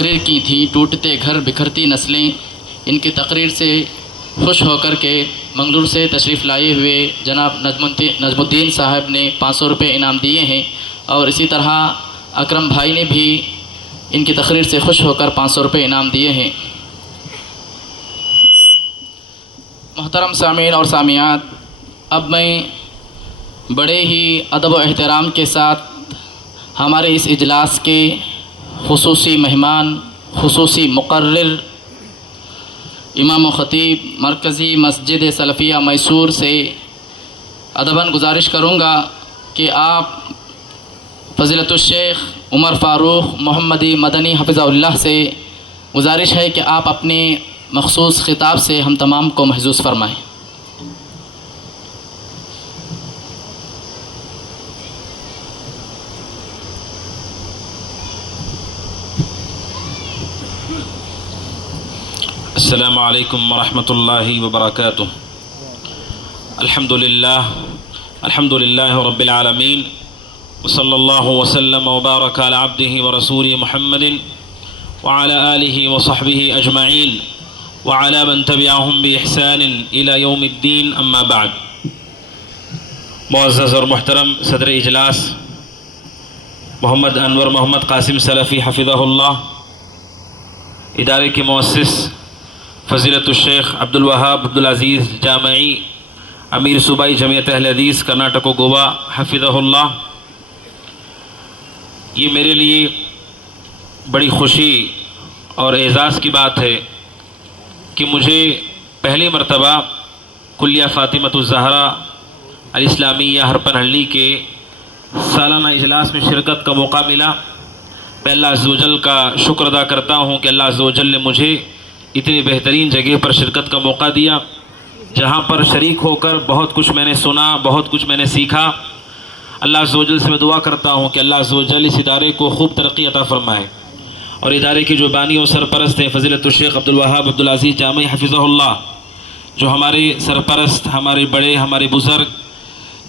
تقریر کی تھی ٹوٹتے گھر بکھرتی نسلیں، ان کی تقریر سے خوش ہو کر کے منگلور سے تشریف لائے ہوئے جناب نجم الدین صاحب نے 500 روپے انعام دیے ہیں، اور اسی طرح اکرم بھائی نے بھی ان کی تقریر سے خوش ہو کر 500 روپے انعام دیے ہیں۔ محترم سامعین اور سامعات، اب میں بڑے ہی ادب و احترام کے ساتھ ہمارے اس اجلاس کے خصوصی مہمان، خصوصی مقرر، امام و خطیب مرکزی مسجد سلفیہ میسور سے ادباً گزارش کروں گا کہ آپ فضیلت الشیخ عمر فاروق محمدی مدنی حفظہ اللہ سے گزارش ہے کہ آپ اپنے مخصوص خطاب سے ہم تمام کو محظوظ فرمائیں۔ السلام علیکم ورحمۃ اللہ وبرکاتہ۔ الحمد للہ رب العالمین، وصلی اللہ وسلم وبارک علی عبدہ ورسولہ محمد وعلی آلہ وصحبہ اجمعین وعلی من تبعہم بإحسان الی یوم الدین، اما بعد۔ معزز اور محترم صدر اجلاس محمد انور محمد قاسم سلفی حفظہ اللہ، ادارے کے مؤسس فضیلت الشیخ عبدالوہاب عبدالعزیز جامعی، امیر صوبائی جمعیت اہل حدیث کرناٹک و گوا حفظہ اللہ، یہ میرے لیے بڑی خوشی اور اعزاز کی بات ہے کہ مجھے پہلی مرتبہ کلیہ فاطمۃ الزہرا الاسلامیہ ہرپنہلّی کے سالانہ اجلاس میں شرکت کا موقع ملا۔ میں اللہ عز و جل کا شکر ادا کرتا ہوں کہ اللہ عز و جل نے مجھے اتنی بہترین جگہ پر شرکت کا موقع دیا، جہاں پر شریک ہو کر بہت کچھ میں نے سنا، بہت کچھ میں نے سیکھا۔ اللہ عز و جل سے میں دعا کرتا ہوں کہ اللہ عز و جل اس ادارے کو خوب ترقی عطا فرمائے، اور ادارے کے جو بانی و سرپرست ہیں فضیلت الشیخ عبدالوہاب عبدالعزیز جامعی حفظہ اللہ، جو ہمارے سرپرست، ہمارے بڑے، ہمارے بزرگ،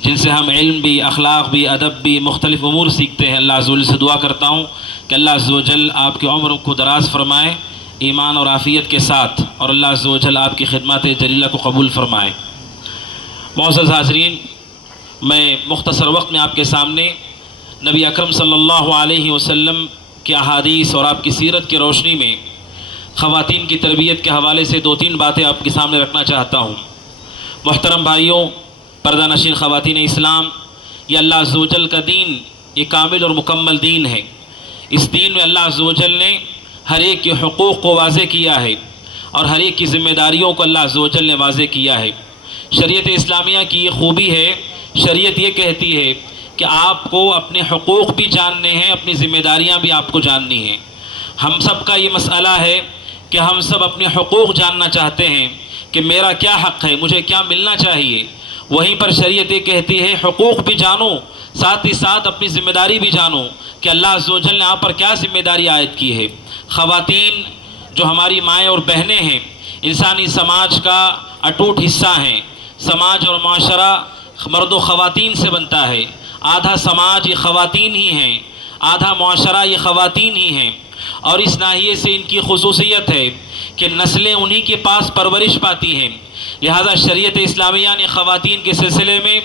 جن سے ہم علم بھی، اخلاق بھی، ادب بھی، مختلف امور سیکھتے ہیں، اللہ عز و جل سے دعا کرتا ہوں کہ اللہ عز و جل آپ کی عمر کو دراز فرمائے ایمان اور عافیت کے ساتھ، اور اللہ عز و جل آپ کی خدمات جلیلہ کو قبول فرمائے۔ معزز حاضرین، میں مختصر وقت میں آپ کے سامنے نبی اکرم صلی اللہ علیہ وسلم کے احادیث اور آپ کی سیرت کی روشنی میں خواتین کی تربیت کے حوالے سے 2-3 باتیں آپ کے سامنے رکھنا چاہتا ہوں۔ محترم بھائیوں، پردہ نشین خواتین اسلام، یہ اللہ عز و جل کا دین یہ کامل اور مکمل دین ہے۔ اس دین میں اللہ عز و جل نے ہر ایک کے حقوق کو واضح کیا ہے، اور ہر ایک کی ذمہ داریوں کو اللہ عز و جل نے واضح کیا ہے۔ شریعت اسلامیہ کی یہ خوبی ہے، شریعت یہ کہتی ہے کہ آپ کو اپنے حقوق بھی جاننے ہیں، اپنی ذمہ داریاں بھی آپ کو جاننی ہیں۔ ہم سب کا یہ مسئلہ ہے کہ ہم سب اپنے حقوق جاننا چاہتے ہیں کہ میرا کیا حق ہے، مجھے کیا ملنا چاہیے۔ وہیں پر شریعت یہ کہتی ہے حقوق بھی جانو، ساتھ ہی ساتھ اپنی ذمہ داری بھی جانو کہ اللہ عز و جل نے آپ پر کیا ذمہ داری عائد کی ہے۔ خواتین جو ہماری مائیں اور بہنیں ہیں، انسانی سماج کا اٹوٹ حصہ ہیں۔ سماج اور معاشرہ مرد و خواتین سے بنتا ہے، آدھا سماج یہ خواتین ہی ہیں، آدھا معاشرہ یہ خواتین ہی ہیں، اور اس ناحیے سے ان کی خصوصیت ہے کہ نسلیں انہی کے پاس پرورش پاتی ہیں۔ لہذا شریعت اسلامیہ نے خواتین کے سلسلے میں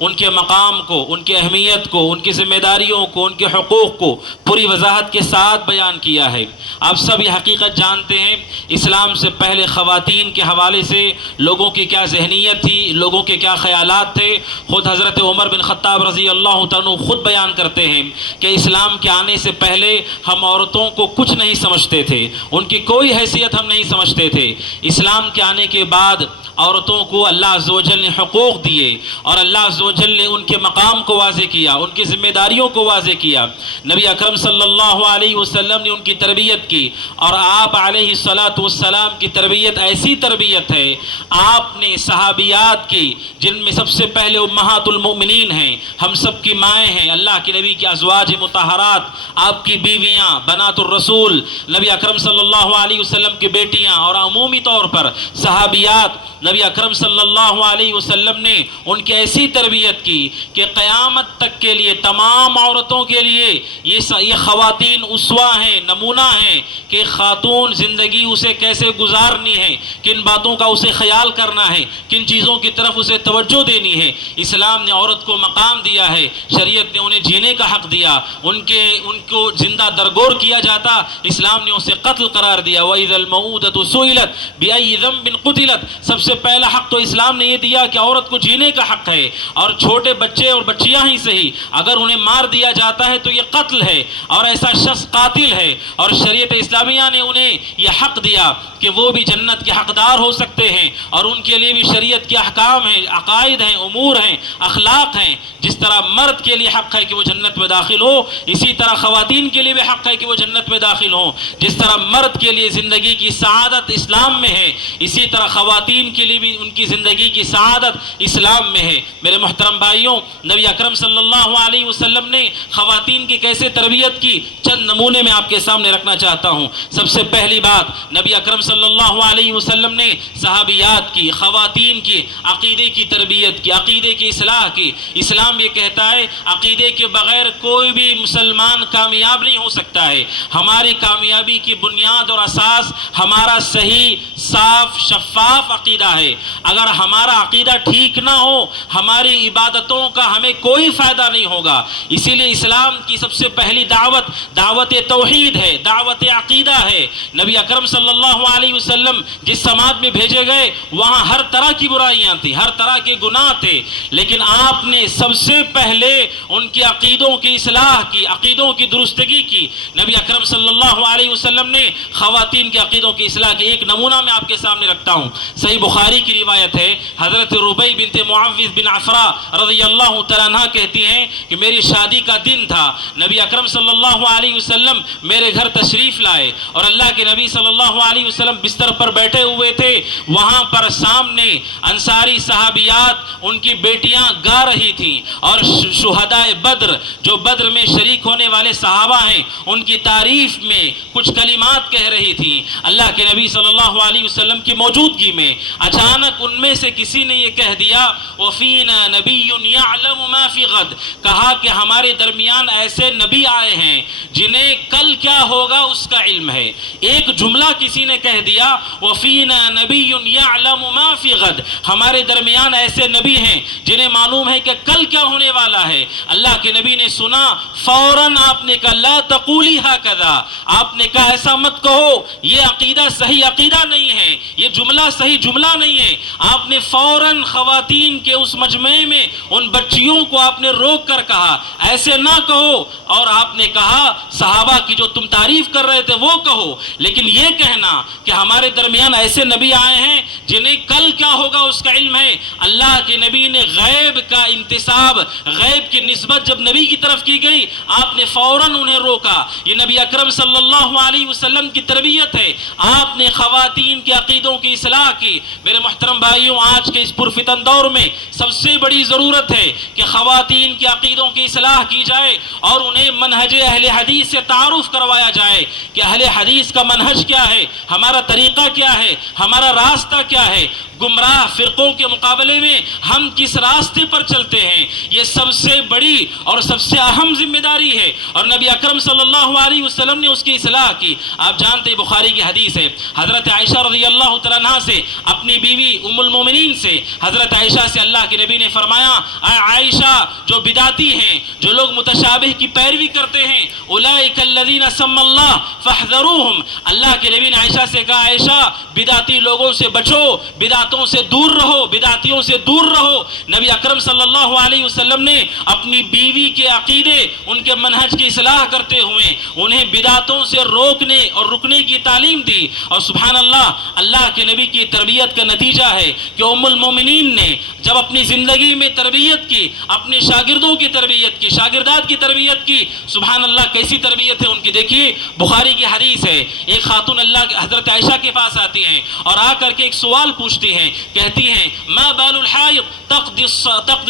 ان کے مقام کو، ان کی اہمیت کو، ان کی ذمہ داریوں کو، ان کے حقوق کو پوری وضاحت کے ساتھ بیان کیا ہے۔ آپ سب یہ حقیقت جانتے ہیں، اسلام سے پہلے خواتین کے حوالے سے لوگوں کی کیا ذہنیت تھی، لوگوں کے کیا خیالات تھے۔ خود حضرت عمر بن خطاب رضی اللہ تعالیٰ خود بیان کرتے ہیں کہ اسلام کے آنے سے پہلے ہم عورتوں کو کچھ نہیں سمجھتے تھے، ان کی کوئی حیثیت ہم نہیں سمجھتے تھے۔ اسلام کے آنے کے بعد عورتوں کو اللہ عز و جل نے حقوق دیے، اور اللہ عز و جل نے ان کے مقام کو واضح کیا، ان کی ذمہ داریوں کو واضح کیا۔ نبی اکرم صلی اللہ علیہ وسلم نے ان کی تربیت کی، اور آپ علیہ الصلاۃ والسلام کی تربیت ایسی تربیت ہے، آپ نے صحابیات کی، جن میں سب سے پہلے امہات المؤمنین ہیں، ہم سب کی مائیں ہیں، اللہ کے نبی کی ازواج مطہرات، آپ کی بیویاں، بنات الرسول، نبی اکرم صلی اللہ علیہ وسلم کی بیٹیاں اور عمومی طور پر صحابیات، نبی اکرم صلی اللہ علیہ وسلم نے ان کی ایسی تربیت کی کہ قیامت تک کے لیے تمام عورتوں کے لیے یہ خواتین اسوہ ہیں، نمونہ ہیں کہ خاتون زندگی اسے کیسے گزارنی ہے، کن باتوں کا اسے خیال کرنا ہے، کن چیزوں کی طرف اسے توجہ دینی ہے۔ اسلام نے عورت کو مقام دیا ہے، شریعت نے انہیں جینے کا حق دیا، ان کو زندہ درگور کیا جاتا اسلام نے اسے قتل قرار دیا۔ وَإِذَا الْمَوْءُودَةُ سُئِلَتْ بِأَيِّ ذَنبٍ قُتِلَتْ، سب سے پہلا حق تو اسلام نے یہ دیا کہ عورت کو جینے کا حق ہے، اور چھوٹے بچے اور بچیاں ہی صحیح اگر انہیں مار دیا جاتا ہے تو یہ قتل ہے اور ایسا شخص قاتل ہے، اور شریعت اسلامیہ نے انہیں یہ حق دیا کہ وہ بھی جنت کے حقدار ہو سکتے ہیں، اور ان کے لیے بھی شریعت کے احکام ہیں، عقائد ہیں، امور ہیں، اخلاق ہیں۔ جس طرح مرد کے لیے حق ہے کہ وہ جنت میں داخل ہو، اسی طرح خواتین کے لیے بھی حق ہے کہ وہ جنت میں داخل ہوں۔ جس طرح مرد کے لیے زندگی کی سعادت اسلام میں ہے، اسی طرح خواتین کے لیے بھی ان کی زندگی کی سعادت اسلام میں ہے۔ میرے محترم بھائیوں، نبی اکرم صلی اللہ علیہ وسلم نے خواتین کی کیسے تربیت کی، چند نمونے میں آپ کے سامنے رکھنا چاہتا ہوں۔ سب سے پہلی بات، نبی اکرم صلی اللہ علیہ وسلم نے صحابیات کی، خواتین کی عقیدے کی تربیت کی، عقیدے کی اصلاح کی۔ اسلام یہ کہتا ہے عقیدے کے بغیر کوئی بھی مسلمان کامیاب نہیں ہو سکتا ہے۔ ہماری کامیابی کی بنیاد اور اساس ہمارا صحیح، صاف، شفاف عقیدہ ہے۔ اگر ہمارا عقیدہ ٹھیک نہ ہو، ہماری عبادتوں کا ہمیں کوئی فائدہ نہیں ہوگا۔ اسی لیے اسلام کی سب سے پہلی دعوت دعوت توحید ہے، دعوت عقیدہ ہے۔ نبی اکرم صلی اللہ علیہ وسلم جس سماج میں بھیجے گئے وہاں ہر طرح کی برائیاں تھیں، ہر طرح کے گناہ تھے، لیکن آپ نے سب سے پہلے ان کے عقیدوں کی اصلاح کی، عقیدوں کی درستگی کی۔ نبی اکرم صلی اللہ علیہ وسلم نے خواتین کے عقیدوں کی اصلاح کی۔ ایک نمونہ میں آپ کے سامنے رکھتا ہوں، صحیح بخاری کی روایت ہے، حضرت ربیع بنت معوذ بن عفراء رضی اللہ تعالیٰ عنہ کہتی ہیں کہ میری شادی کا دن تھا، نبی اکرم صلی اللہ علیہ وسلم میرے گھر تشریف لائے، اور اللہ کے نبی صلی اللہ علیہ وسلم بستر پر بیٹھے ہوئے تھے۔ وہاں پر سامنے انصاری صحابیات ان کی بیٹیاں گا رہی تھیں، اور شہدائے بدر جو بدر میں شریک ہونے والے صحابہ ہیں ان کی تعریف میں کچھ کلمات کہہ رہی تھیں۔ اللہ کے نبی صلی اللہ علیہ وسلم کی موجودگی میں اچانک ان میں سے کسی نے یہ کہہ دیا وَفِينَا نَبِيٌّ يَعْلَمُ مَا فِي غَدٍ، کہا کہ ہمارے درمیان ایسے نبی آئے ہیں جنہیں کل کیا ہوگا اس کا علم ہے۔ ایک جملہ کسی نے کہہ دیا وَفِينَا نَبِيٌّ يَعْلَمُ مَا فِي غَدٍ، ہمارے درمیان ایسے نبی ہیں جنہیں معلوم ہے کہ کل کیا ہونے والا ہے۔ اللہ کے نبی نے سنا، فوراً آپ نے کہا لا تقولی ہکذا، آپ نے کہا ایسا مت کہو، یہ عقیدہ صحیح عقیدہ نہیں ہے، یہ جملہ صحیح جملہ نہیں ہے۔ آپ نے فوراً خواتین کے اس مجمع میں ان بچیوں کو آپ نے روک کر کہا ایسے نہ کہو، اور آپ نے کہا صحابہ کی جو تم تعریف کر رہے تھے وہ کہو، لیکن یہ کہنا کہ ہمارے درمیان ایسے نبی آئے ہیں جنہیں کل کیا ہوگا اس کا علم ہے۔ اللہ کے نبی نے غیب کا انتساب، غیب کی نسبت جب نبی کی طرف کی گئی آپ نے فوراً انہیں روکا۔ یہ نبی اکرم صلی اللہ علیہ وسلم کی تربیت ہے۔ آپ نے خواتین کے عقیدوں کی اصلاح کی۔ میرے محترم بھائیوں، آج کے اس پرفتن دور میں سب سے بڑی ضرورت ہے کہ خواتین کے عقیدوں کی اصلاح کی جائے اور انہیں منہج اہل حدیث سے تعارف کروایا جائے کہ اہل حدیث کا منہج کیا ہے، ہمارا طریقہ کیا ہے، ہمارا راستہ کیا ہے، گمراہ فرقوں کے مقابلے میں ہم کس راستے پر چلتے ہیں۔ یہ سب سے بڑی اور سب سے اہم ذمہ داری ہے، اور نبی اکرم صلی اللہ علیہ وسلم نے اس کی اصلاح کی۔ آپ جانتے ہیں بخاری کی حدیث ہے، حضرت عائشہ رضی اللہ تعالیٰ عنہ سے، اپنی بیوی ام المومنین سے، حضرت عائشہ سے اللہ کے نبی نے فرمایا اے عائشہ، جو بدعتی ہیں، جو لوگ متشابہ کی پیروی کرتے ہیں، اولئک الذین سمی اللہ فاحذروہم، اللہ کے نبی نے عائشہ سے کہا عائشہ بدعتی لوگوں سے بچو، بدعتوں سے دور رہو، بدعتیوں سے دور رہو۔ نبی اکرم صلی اللہ علیہ وسلم نے اپنی بیوی کے عقیدے، ان کے منہج کی اصلاح کرتے ہوئے انہیں بدعتوں سے روکنے اور رکنے کی تعلیم دی، اور سبحان اللہ، اللہ کے نبی کی تربیت کا نتیجہ ہے کہ ام المومنین نے جب اپنی زندگی میں تربیت کی، اپنے شاگردوں کی تربیت کی، شاگردات کی تربیت کی، سبحان اللہ کیسی تربیت ہے ان کی۔ دیکھیے بخاری کی حدیث حدیث ہے، ایک خاتون اللہ کے حضرت عائشہ کے پاس آتی ہیں اور آ کر کے ایک سوال پوچھتی ہیں، کہتی ہیں ما بال الحائض تقضی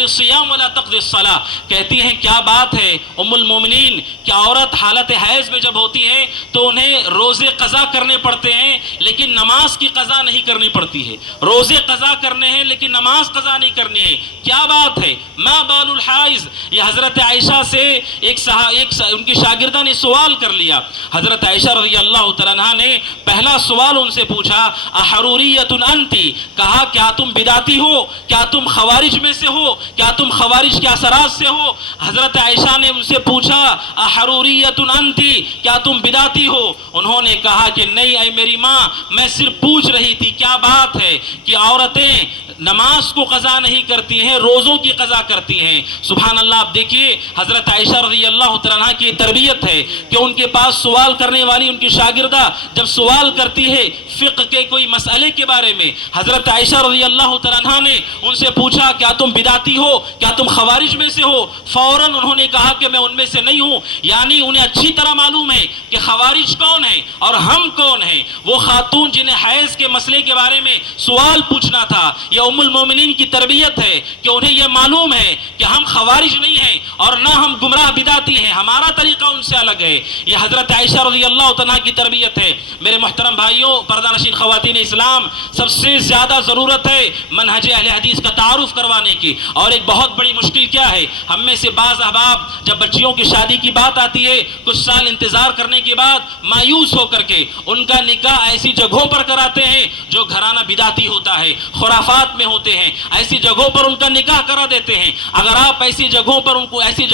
الصیام ولا تقضی الصلاۃ، کہتی ہیں کیا بات ہے ام المومنین کہ عورت حالت حیض میں جب ہوتی ہے تو انہیں روزے قضا کرنے پڑتے ہیں لیکن نماز کی قضا نہیں کرنی پڑتی ہے، روزے قضا کرنے ہیں لیکن نماز قضا نہیں کرنی ہے، کیا بات ہے؟ ما بال الحائض، یہ حضرت عائشہ سے ان کی شاگردہ نے سوال کر لیا۔ حضرت عائشہ رضی اللہ تعالیٰ عنہ نے پہلا سوال ان سے پوچھا احروریۃ انتی، کہا کیا تم بدعتی ہو، کیا تم خوارج میں سے ہو، کیا تم خوارج کے اثرات سے ہو؟ حضرت عائشہ نے ان سے پوچھا احروریۃ انتی، کیا تم بدعتی ہو؟ انہوں نے کہا کہ نہیں اے میری ماں، میں صرف پوچھ رہی تھی کیا بات ہے کہ عورتیں نماز کو قضا نہیں کرتی ہیں، روزوں کی قضا کرتی ہیں۔ سبحان اللہ، آپ دیکھیے حضرت عائشہ رضی اللہ تعالیٰ عنہ کی تربیت ہے کہ ان کے پاس سوال کرنے والی ان کی شاگردہ جب سوال کرتی ہے فقہ کے کوئی مسئلے کے بارے میں، حضرت عائشہ رضی اللہ تعالیٰ عنہ نے ان سے پوچھا کیا تم بدعتی ہو، کیا تم خوارج میں سے ہو؟ فوراً انہوں نے کہا کہ میں ان میں سے نہیں ہوں، یعنی انہیں اچھی طرح معلوم ہے کہ خوارج کون ہیں اور ہم کون ہیں۔ وہ خاتون جنہیں حیض کے مسئلے کے بارے میں سوال پوچھنا تھا، یہ ام المومنین کی تربیت ہے کہ انہیں یہ معلوم ہے کہ ہم خوارج نہیں ہیں اور نہ ہم گمراہ بدعتی ہیں، ہمارا طریقہ ان سے الگ ہے۔ یہ حضرت عائشہ رضی اللہ تعالیٰ کی تربیت ہے۔ میرے محترم بھائیوں، پردہ نشین خواتین اسلام، سب سے زیادہ ضرورت ہے منہج اہل حدیث کا تعارف کروانے کی، اور ایک بہت بڑی مشکل کیا ہے، ہم میں سے بعض احباب جب بچیوں کی شادی کی بات آتی ہے کچھ سال انتظار کرنے کے بعد مایوس ہو کر کے ان کا نکاح ایسی جگہوں پر کراتے ہیں جو گھرانہ بدعتی ہوتا ہے، خرافات میں ہوتے ہیں، ایسی جگہوں پر ان کا نکاح کرا دیتے ہیں۔ اگر آپ ایسی جگہوں پر ان کو ایسی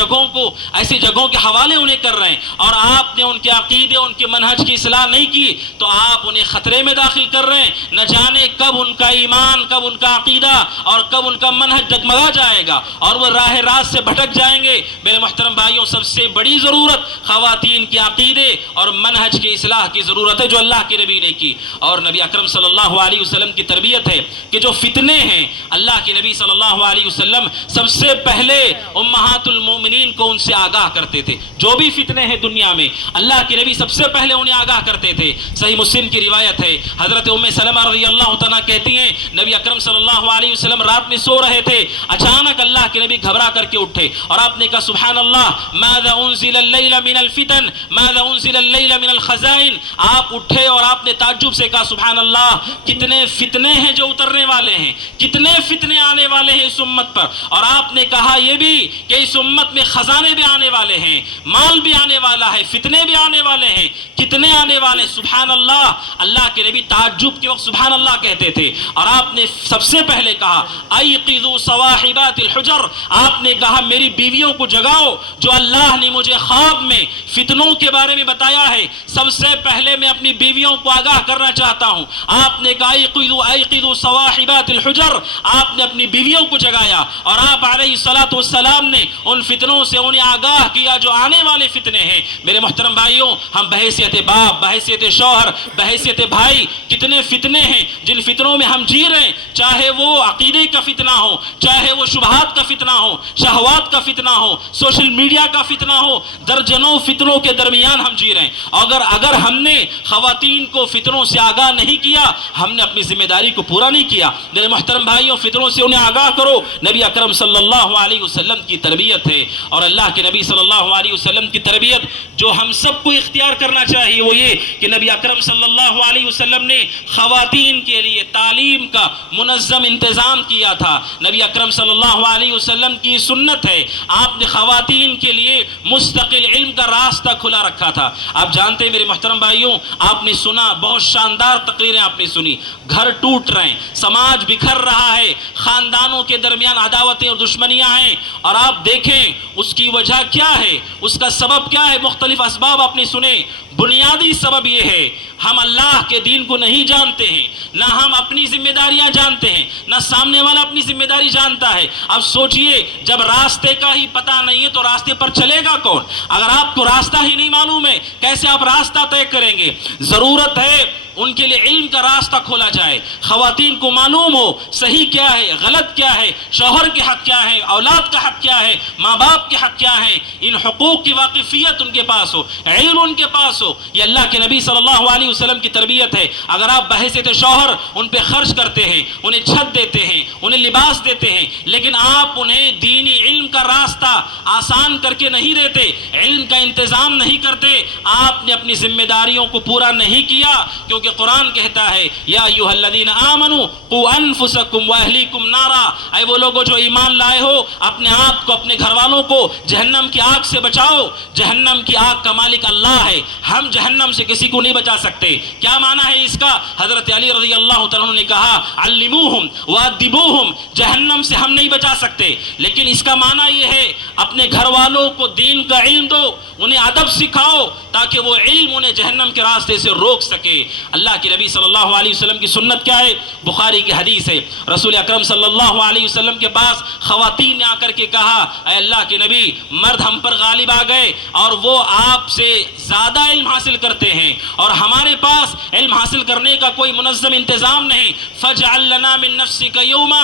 جگہوں کے حوالے انہیں کر رہے ہیں اور آپ نے ان کے عقیدے، ان کے منہج کی اصلاح نہیں کی تو آپ انہیں خطرے میں داخل کر رہے ہیں۔ نہ جانے کب ان کا ایمان، کب ان کا عقیدہ اور کب ان کا منہج ڈگمگا جائے گا اور وہ راہ راست سے بھٹک جائیں گے۔ میرے محترم بھائیوں، سب سے بڑی ضرورت خواتین کے عقیدے اور منہج کی اصلاح کی ضرورت ہے جو اللہ کے نبی نے کی، اور نبی اکرم صلی اللہ علیہ وسلم کی تربیت ہے کہ جو فتنے ہیں، اللہ کے نبی صلی اللہ علیہ وسلم سب سے پہلے امہات المومنین کو ان سے آگاہ کرتے تھے۔ جو بھی فتنے ہیں دنیا میں، اللہ کے نبی سب سے پہلے انہیں آگاہ کرتے تھے۔ صحیح مسلم کی روایت ہے، حضرت ام سلمہ رضی اللہ تعالیٰ کہتی ہیں نبی اکرم صلی اللہ علیہ وسلم رات میں سو رہے تھے، اچانک اللہ کے نبی گھبرا کر کے اٹھے اور آپ نے کہا سبحان اللہ ماذا انزل اللیل من الفتن ماذا انزل اللیل من الخزائن۔ آپ اٹھے اور آپ نے تعجب سے کہا سبحان اللہ، کتنے فتنے ہیں جو اترنے والے ہیں، کتنے فتنے آنے والے ہیں اس امت پر، اور آپ نے کہا یہ بھی کہ اس امت میں خزانے بھی آنے والے ہیں، مال بھی آنے والا ہے، فتنے بھی آنے والے ہیں، کتنے آنے والے ہیں؟ سبحان اللہ۔ اللہ کے نبی تعجب کے وقت سبحان اللہ کہتے تھے، اور آپ نے سب سے پہلے کہا ایقظوا صواحبات الحجر، آپ نے کہا میری بیویوں کو جگاؤ جو اللہ نے مجھے خواب میں فتنوں کے بارے میں بتایا ہے، سب سے پہلے میں اپنی بیویوں کو آگاہ کرنا چاہتا ہوں۔ آپ نے کہا ایقظوا صواحبات الحجر، آپ نے اپنی بیویوں کو جگایا اور آپ علیہ الصلوۃ والسلام نے ان فتنوں سے انہیں آگاہ کیا جو آنے والے فتنے ہیں۔ میرے محترم بھائیوں، ہم بحیثیت باپ، بحیثیت شوہر، بحیثیت بھائی، کتنے فتنے ہیں جن فتنوں میں ہم جی رہے ہیں، چاہے وہ عقیدے کا فتنہ ہو، چاہے وہ شبہات کا فتنہ ہو، شہوات کا فتنہ ہو، سوشل میڈیا کا فتنہ ہو، درجنوں فتنوں کے درمیان ہم جی رہے ہیں۔ اگر ہم نے خواتین کو فتنوں سے آگاہ نہیں کیا، ہم نے اپنی ذمہ داری کو پورا نہیں کیا۔ میرے محترم بھائیوں، فتنوں سے انہیں آگاہ کرو، نبی اکرم صلی اللہ علیہ وسلم کی تربیت ہے، اور اللہ کے نبی صلی اللہ علیہ وسلم کی تربیت جو ہم سب کو اختیار کرنا چاہیے وہ یہ کہ نبی اکرم صلی اللہ علیہ وسلم نے خواتین کے لیے تعلیم کا منظم انتظام کیا تھا۔ نبی اکرم صلی اللہ علیہ وسلم کی سنت ہے، آپ نے خواتین کے لیے مستقل علم کا راستہ کھلا رکھا تھا۔ آپ جانتے ہیں میرے محترم بھائیوں، آپ نے سنا، بہت شاندار تقریریں آپ نے سنی، گھر ٹوٹ رہے ہیں، سماج بکھر رہا ہے، خاندانوں کے درمیان عداوتیں اور دشمنیاں ہیں، اور آپ دیکھیں اس کی وجہ کیا ہے، اس کا سبب کیا ہے، مختلف اسباب آپ نے سنے۔ بنیادی سبب یہ ہے ہم اللہ کے دین کو نہیں جانتے ہیں، نہ ہم اپنی ذمہ داریاں جانتے ہیں، نہ سامنے والا اپنی ذمہ داری جانتا ہے۔ اب سوچئے جب راستے کا ہی پتہ نہیں ہے تو راستے پر چلے گا کون؟ اگر آپ کو راستہ ہی نہیں معلوم ہے کیسے آپ راستہ طے کریں گے؟ ضرورت ہے ان کے لیے علم کا راستہ کھولا جائے، خواتین کو معلوم ہو صحیح کیا ہے، غلط کیا ہے، شوہر کے حق کیا ہے، اولاد کا حق کیا ہے، ماں باپ کے حق کیا ہے، ان حقوق کی واقفیت ان کے پاس ہو، علم ان کے پاس ہو، یہ اللہ کے نبی صلی اللہ علیہ وسلم کی تربیت ہے. اگر آپ بحیثیت شوہر ان پہ خرچ کرتے ہیں, انہیں چھت دیتے ہیں, انہیں لباس دیتے ہیں, لیکن آپ انہیں دینی علم کا راستہ آسان کر کے نہیں دیتے, علم کا انتظام نہیں کرتے, آپ نے اپنی ذمہ داریوں کو پورا نہیں کیا. کیونکہ قرآن کہتا ہے یا ایھا الذین آمنوا قوا انفسکم واہلیکم نارا, اے وہ لوگوں جو ایمان لائے ہو, اپنے آپ کو اپنے گھر والوں کو جہنم کی آگ سے بچاؤ. جہنم کی آگ کا مالک اللہ ہے, ہم جہنم سے کسی کو نہیں بچا سکتے. کیا معنی ہے اس کا؟ حضرت علی رضی اللہ تعالیٰ عنہ نے کہا علموہم وادبوہم, جہنم سے ہم نہیں بچا سکتے, لیکن اس کا معنی یہ ہے اپنے گھر والوں کو دین کا علم دو, انہیں ادب سکھاؤ تاکہ وہ علم انہیں جہنم کے راستے سے روک سکے. اللہ کے نبی صلی اللہ علیہ وسلم کی سنت کیا ہے؟ بخاری کی حدیث ہے, رسول اکرم صلی اللہ علیہ وسلم کے پاس خواتین نے آ کر کے کہا اے اللہ کے نبی, مرد ہم پر غالب آ گئے اور وہ آپ سے زیادہ علم حاصل کرتے ہیں اور ہمارے پاس علم حاصل کرنے کا کوئی منظم انتظام نہیں, فاجعل لنا من نفسک یوما,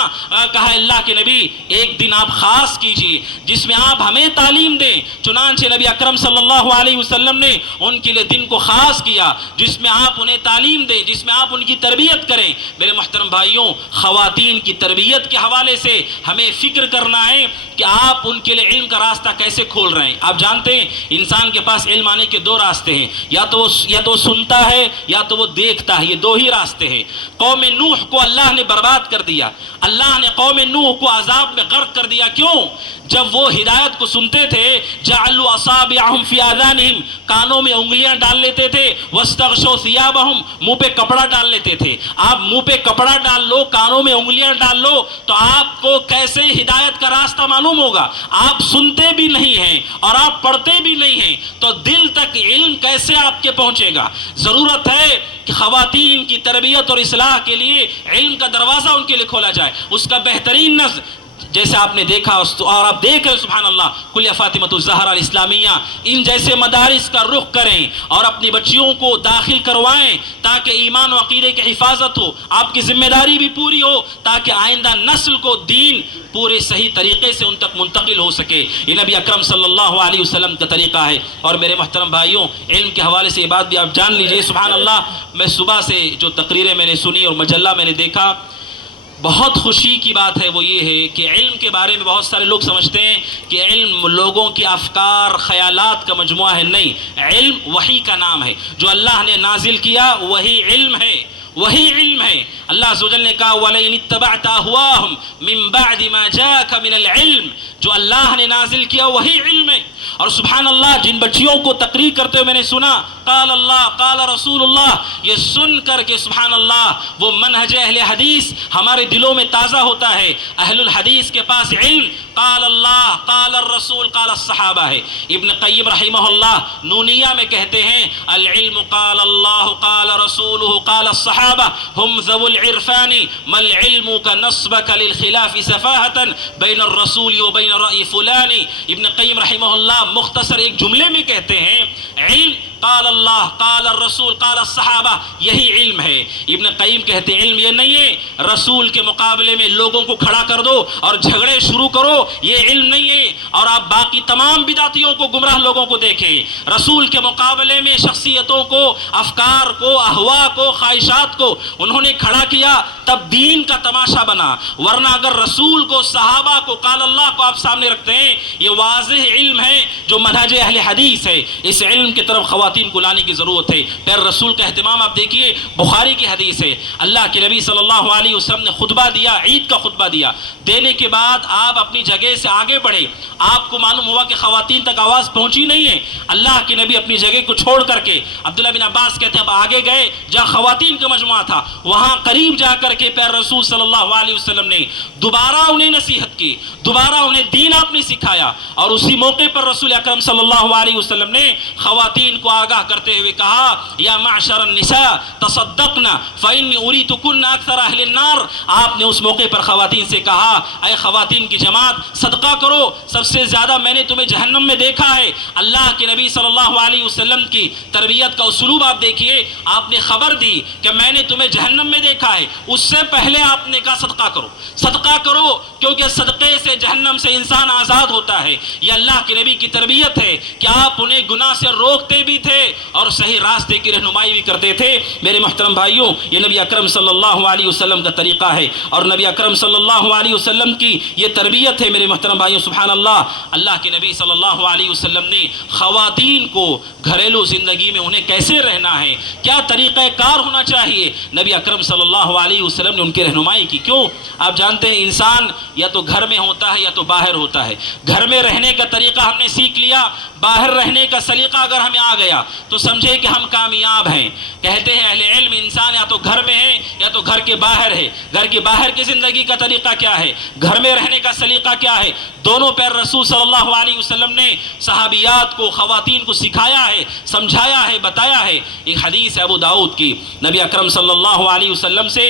کہا اللہ کے نبی ایک دن آپ خاص کیجئے جس میں آپ ہمیں تعلیم دیں. چنانچہ نبی اکرم صلی اللہ علیہ وسلم نے ان کے لیے دن کو خاص کیا جس میں آپ انہیں تعلیم دیں, جس میں آپ ان کی تربیت کریں. میرے محترم بھائیوں, خواتین کی تربیت کے حوالے سے ہمیں فکر کرنا ہے کہ آپ ان کے لیے علم کا راستہ کیسے کھول رہے ہیں. آپ جانتے ہیں انسان کے پاس علم آنے کے دو راستے ہیں, یا تو وہ سنتا ہے یا تو وہ دیکھتا ہے, یہ دو ہی راستے ہیں. قوم نوح کو اللہ نے برباد کر دیا, اللہ نے قوم نوح کو عذاب میں غرق کر دیا. کیوں؟ جب وہ ہدایت کو سنتے تھے جعلوا اصابعهم فی آذانہم, کانوں میں انگلیاں ڈال لیتے تھے, واستغشوا ثیابہم, منہ پہ کپڑا ڈال لیتے تھے. آپ منہ پہ کپڑا ڈال لو, کانوں میں انگلیاں ڈال لو تو آپ کو کیسے ہدایت کا راستہ معلوم ہوگا؟ آپ سنتے بھی نہیں ہیں اور آپ پڑھتے بھی نہیں ہیں تو دل تک علم کیسے آپ کے پہنچے گا؟ ضرورت ہے کہ خواتین کی تربیت اور اصلاح کے لیے علم کا دروازہ ان کے لیے کھولا جائے. اس کا بہترین نظر جیسے آپ نے دیکھا اور آپ دیکھ رہے سبحان اللہ کلیہ فاطمۃ الزہرا الاسلامیہ, ان جیسے مدارس کا رخ کریں اور اپنی بچیوں کو داخل کروائیں تاکہ ایمان و عقیدے کی حفاظت ہو, آپ کی ذمہ داری بھی پوری ہو تاکہ آئندہ نسل کو دین پورے صحیح طریقے سے ان تک منتقل ہو سکے. یہ نبی اکرم صلی اللہ علیہ وسلم کا طریقہ ہے. اور میرے محترم بھائیوں, علم کے حوالے سے یہ بات بھی آپ جان لیجئے سبحان اللہ, میں صبح سے جو تقریریں میں نے سنی اور مجلہ میں نے دیکھا, بہت خوشی کی بات ہے وہ یہ ہے کہ علم کے بارے میں بہت سارے لوگ سمجھتے ہیں کہ علم لوگوں کی افکار خیالات کا مجموعہ ہے. نہیں, علم وحی کا نام ہے, جو اللہ نے نازل کیا وہی علم ہے, وہی علم ہے. اللہ عز و جل نے کہا وَلَئِنِ اتَّبَعْتَ أَهْوَاهُمْ مِن بَعْدِ مَا جَاءَكَ مِنَ الْعِلْمِ, جو اللہ نے نازل کیا وہی علم ہے. اور سبحان اللہ, جن بچیوں کو تقریر کرتے ہوئے میں نے سنا قال اللہ قال رسول اللہ, یہ سن کر کے سبحان اللہ وہ منہج اہل حدیث ہمارے دلوں میں تازہ ہوتا ہے. اہل الحدیث کے پاس علم قال اللہ قال الرسول قال الصحابہ ہے. ابن قیم رحمہ اللہ نونیہ میں کہتے ہیں العلم قال اللہ قال رسولہ قال الصحابہ ہم ذو العرفان ما العلم كنصبك للخلاف سفاہة بین الرسول و بین رأی فلانی. ابن قیم رحمہ اللہ مختصر ایک جملے میں کہتے ہیں علم قال اللہ قال الرسول قال الصحابہ یہی علم ہے. ابن قیم کہتے ہیں علم یہ نہیں ہے رسول کے مقابلے میں لوگوں کو کھڑا کر دو اور جھگڑے شروع کرو, یہ علم نہیں ہے. اور آپ باقی تمام بدعتیوں کو, گمراہ لوگوں کو دیکھیں, رسول کے مقابلے میں شخصیتوں کو, افکار کو, اہوا کو, خواہشات کو انہوں نے کھڑا کیا تب دین کا تماشا بنا. ورنہ اگر رسول کو, صحابہ کو, قال اللہ کو آپ سامنے رکھتے ہیں, یہ واضح علم ہے جو منہج اہل حدیث ہے. اس علم کی طرف خواتین کو لانے کی ضرورت ہے. پھر رسول کا اہتمام آپ دیکھیے, بخاری کی حدیث ہے, اللہ کے نبی صلی اللہ علیہ وسلم نے خطبہ دیا, عید کا خطبہ دیا, دینے کے بعد آپ اپنی جگہ سے آگے بڑھے, آپ کو معلوم ہوا کہ خواتین تک آواز پہنچی نہیں ہے. اللہ کے نبی اپنی جگہ کو چھوڑ کر کے, عبداللہ بن عباس کہتے ہیں اب آگے گئے جہاں خواتین کا مجموعہ تھا, وہاں قریب جا کر کے پیر رسول صلی اللہ علیہ وسلم نے دوبارہ انہیں نصیحت کی, دوبارہ انہیں دین آپ نے سکھایا. اور اسی موقع پر رسول اکرم صلی اللہ علیہ وسلم نے خواتین کو آگاہ کرتے ہوئے کہا یا معشر النساء تصدقنا فإنی أریتکن اکثر اہل النار. آپ نے اس موقع پر خواتین سے کہا اے خواتین کی جماعت صدقہ کرو, سب سے زیادہ میں نے تمہیں جہنم میں دیکھا ہے. اللہ کے نبی صلی اللہ علیہ وسلم کی تربیت کا اسلوب آپ دیکھیے, آپ نے خبر دی کہ میں نے تمہیں جہنم میں دیکھا ہے, اس سے پہلے آپ نے کہا صدقہ کرو, صدقہ کرو, کیونکہ صدقے سے جہنم سے انسان آزاد ہوتا ہے. یہ اللہ کے نبی کی تربیت ہے کہ آپ انہیں گناہ سے روکتے بھی تھے اور صحیح راستے کی رہنمائی بھی کرتے تھے۔ میرے محترم بھائیوں، یہ نبی اکرم صلی اللہ علیہ وسلم کا طریقہ ہے اور نبی اکرم صلی اللہ علیہ وسلم کی یہ تربیت ہے۔ میرے محترم بھائیوں، سبحان اللہ، اللہ کے نبی صلی اللہ علیہ وسلم نے خواتین کو گھریلو زندگی میں انہیں کیسے رہنا ہے، کیا طریقہ کار ہونا چاہیے، نبی اکرم صلی اللہ علیہ وسلم نے ان کی رہنمائی کی۔ کیوں؟ آپ جانتے ہیں انسان یا تو گھر میں ہوتا ہے یا تو باہر ہوتا ہے۔ گھر میں رہنے کا طریقہ ہم نے سیکھ لیا، باہر رہنے کا سلیقہ اگر ہمیں آ گیا تو سمجھے کہ ہم کامیاب ہیں۔ کہتے ہیں اہل علم، انسان یا تو گھر میں ہے یا تو گھر کے باہر ہے۔ گھر کے باہر کی زندگی کا طریقہ کیا ہے، گھر میں رہنے کا سلیقہ کیا ہے، دونوں پہ رسول صلی اللہ علیہ وسلم نے صحابیات کو، خواتین کو سکھایا ہے، سمجھایا ہے، بتایا ہے۔ ایک حدیث ہے ابو داؤد کی، نبی اکرم صلی اللہ علیہ وسلم سے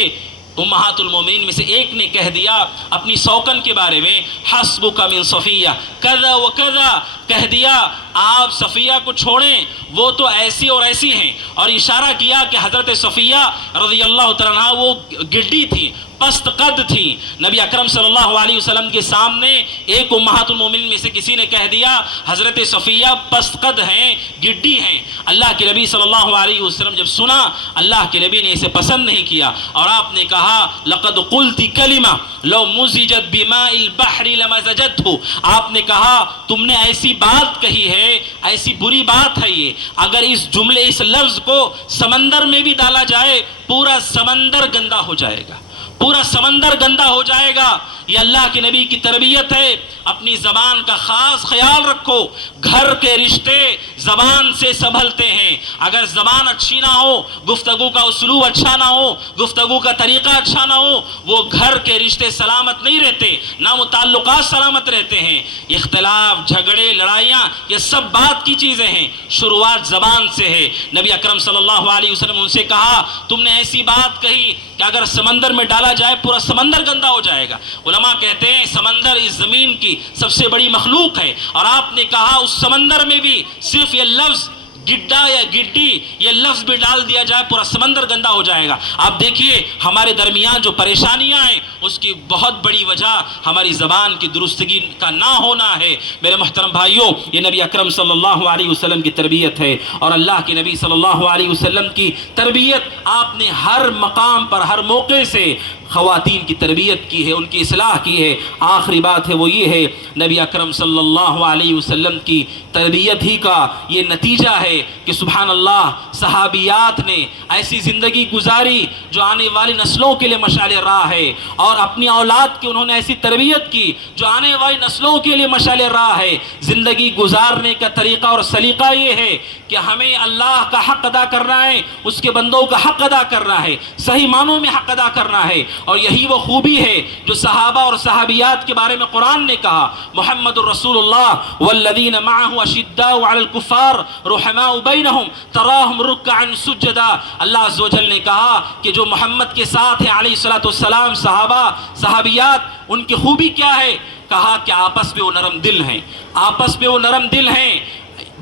امہات المومنین میں سے ایک نے کہہ دیا اپنی سوکن کے بارے میں، حسبک من صفیہ کذا و کذا، کہہ دیا آپ صفیہ کو چھوڑیں، وہ تو ایسی اور ایسی ہیں، اور اشارہ کیا کہ حضرت صفیہ رضی اللہ تعالیٰ عنہا وہ گڈی تھی، پست قد تھی۔ نبی اکرم صلی اللہ علیہ وسلم کے سامنے ایک امہات المومنین میں سے کسی نے کہہ دیا حضرت صفیہ پست قد ہیں، گڈی ہیں۔ اللہ کے نبی صلی اللہ علیہ وسلم جب سنا، اللہ کے نبی نے اسے پسند نہیں کیا اور آپ نے کہا لقد قلت کلمہ لو مزجت بماء البحر لمزجته، آپ نے کہا تم نے ایسی بات کہی ہے، ایسی بری بات ہے یہ، اگر اس جملے، اس لفظ کو سمندر میں بھی ڈالا جائے پورا سمندر گندا ہو جائے گا، پورا سمندر گندا ہو جائے گا۔ یہ اللہ کے نبی کی تربیت ہے۔ اپنی زبان کا خاص خیال رکھو، گھر کے رشتے زبان سے سنبھلتے ہیں۔ اگر زبان اچھی نہ ہو، گفتگو کا اسلوب اچھا نہ ہو، گفتگو کا طریقہ اچھا نہ ہو، وہ گھر کے رشتے سلامت نہیں رہتے، نہ وہ تعلقات سلامت رہتے ہیں۔ اختلاف، جھگڑے، لڑائیاں، یہ سب بات کی چیزیں ہیں، شروعات زبان سے ہے۔ نبی اکرم صلی اللہ علیہ وسلم ان سے کہا تم نے ایسی بات کہی کہ اگر سمندر میں ڈالا جائے پورا سمندر گندا ہو جائے گا۔ علماء کہتے ہیں سمندر اس زمین کی سب سے بڑی مخلوق ہے، اور آپ نے کہا اس سمندر میں بھی صرف یہ لفظ گڈا یا گڈی، یہ لفظ بھی ڈال دیا جائے پورا سمندر گندا ہو جائے گا۔ آپ دیکھیے ہمارے درمیان جو پریشانیاں ہیں اس کی بہت بڑی وجہ ہماری زبان کی درستگی کا نہ ہونا ہے۔ میرے محترم بھائیوں، یہ نبی اکرم صلی اللہ علیہ وسلم کی تربیت ہے، اور اللہ کے نبی صلی اللہ علیہ وسلم کی تربیت آپ نے ہر مقام پر، ہر موقع سے خواتین کی تربیت کی ہے، ان کی اصلاح کی ہے۔ آخری بات ہے وہ یہ ہے، نبی اکرم صلی اللہ علیہ وسلم کی تربیت ہی کا یہ نتیجہ ہے کہ سبحان اللہ صحابیات نے ایسی زندگی گزاری جو آنے والی نسلوں کے لیے مشعل راہ ہے، اور اپنی اولاد کی انہوں نے ایسی تربیت کی جو آنے والی نسلوں کے لیے مشعل راہ ہے۔ زندگی گزارنے کا طریقہ اور سلیقہ یہ ہے کہ ہمیں اللہ کا حق ادا کرنا ہے، اس کے بندوں کا حق ادا کرنا ہے، صحیح معنوں میں حق ادا کرنا ہے، اور یہی وہ خوبی ہے جو صحابہ اور صحابیات کے بارے میں قرآن نے کہا محمد الرسول اللہ والذین معه اشداء علی الکفار رحماء بینہم تراہم رکعا سجدا۔ اللہ عز و جل نے کہا کہ جو محمد کے ساتھ ہیں علیہ الصلوۃ والسلام، صحابہ صحابیات، ان کی خوبی کیا ہے؟ کہا کہ آپس میں وہ نرم دل ہیں، آپس میں وہ نرم دل ہیں،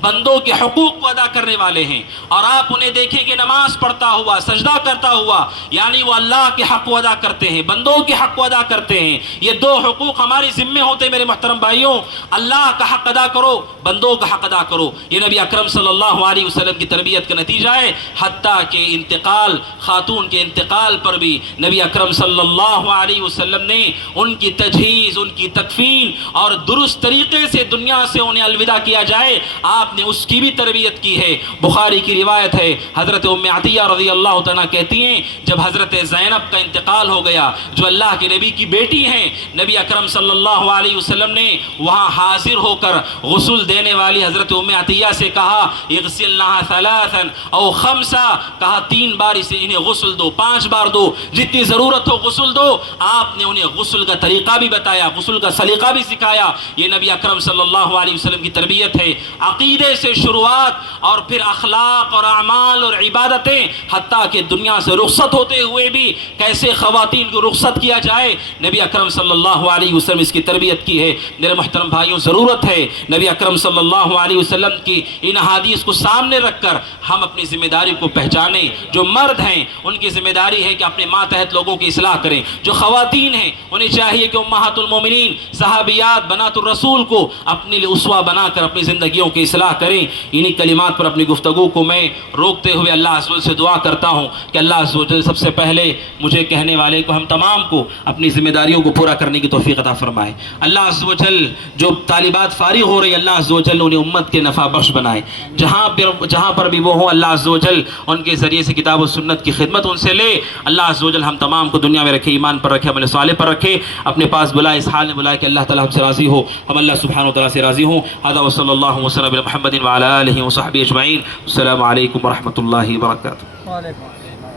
بندوں کے حقوق کو ادا کرنے والے ہیں، اور آپ انہیں دیکھیں کہ نماز پڑھتا ہوا، سجدہ کرتا ہوا، یعنی وہ اللہ کے حق کو ادا کرتے ہیں، بندوں کے حق کو ادا کرتے ہیں۔ یہ دو حقوق ہمارے ذمے ہوتے ہیں میرے محترم بھائیوں، اللہ کا حق ادا کرو، بندوں کا حق ادا کرو۔ یہ نبی اکرم صلی اللہ علیہ وسلم کی تربیت کا نتیجہ ہے، حتیٰ کہ انتقال، خاتون کے انتقال پر بھی نبی اکرم صلی اللہ علیہ وسلم نے ان کی تجہیز، ان کی تکفین اور درست طریقے سے دنیا سے انہیں الوداع کیا جائے، آپ نے اس کی بھی تربیت کی ہے۔ بخاری کی روایت ہے، حضرت ام عطیہ رضی اللہ تعالیٰ کہتی ہیں جب حضرت زینب کا انتقال ہو گیا جو اللہ کے نبی کی بیٹی ہیں، نبی اکرم صلی اللہ علیہ وسلم نے وہاں حاضر ہو کر غسل دینے والی حضرت ام عطیہ سے کہا اغسلنها ثلاثا او خمسا، کہا 3 بار انہیں غسل دو، 5 بار دو، جتنی ضرورت ہو غسل دو۔ آپ نے انہیں غسل کا طریقہ بھی بتایا، غسل کا سلیقہ بھی سکھایا۔ یہ نبی اکرم صلی اللہ علیہ وسلم کی تربیت ہے۔ عقیدے سے شروعات اور پھر اخلاق اور اعمال اور عبادتیں، حتیٰ کہ دنیا سے رخصت ہوتے ہوئے بھی کیسے خواتین کو رخصت کیا جائے، نبی اکرم صلی اللہ علیہ وسلم اس کی تربیت کی ہے۔ میرے محترم بھائیوں، ضرورت ہے نبی اکرم صلی اللہ علیہ وسلم کی ان احادیث کو سامنے رکھ کر ہم اپنی ذمہ داری کو پہچانیں۔ جو مرد ہیں ان کی ذمہ داری ہے کہ اپنے ماتحت لوگوں کی اصلاح کریں، جو خواتین ہیں انہیں چاہیے کہ امہات المومنین، صحابیات، بنات الرسول کو اپنے لیے اسوہ بنا کر اپنی زندگیوں کی اصلاح فلاح کریں. انہی کلمات پر اپنی گفتگو کو میں روکتے ہوئے اللہ عز و جل سے دعا کرتا ہوں کہ اللہ عز و جل سب سے پہلے مجھے کہنے والے کو ہم تمام کو اپنی ذمہ داریوں کو پورا کرنے کی توفیق عطا فرمائے. اللہ عز و جل جو طالبات فارغ ہو رہی اللہ عز و جل انہیں امت کے نفع بخش بنائے. جہاں پر بھی وہ ہوں اللہ عز و جل ان کے ذریعے سے کتاب و سنت کی خدمت ان سے لے. اللہ عز و جل ہم تمام کو دنیا میں رکھے, ایمان پر رکھے, عمل صالح پر رکھے, اپنے پاس بلائے, اس حال میں بلائے کہ اللہ تعالیٰ ہم سے راضی ہو, ہم اللہ سبحانہ و تعالیٰ سے راضی ہوں. هذا وصلی اللہ وسلم علی محمد وعلی آلہ وصحبہ اجمعین. السلام علیکم ورحمۃ اللہ وبرکاتہ.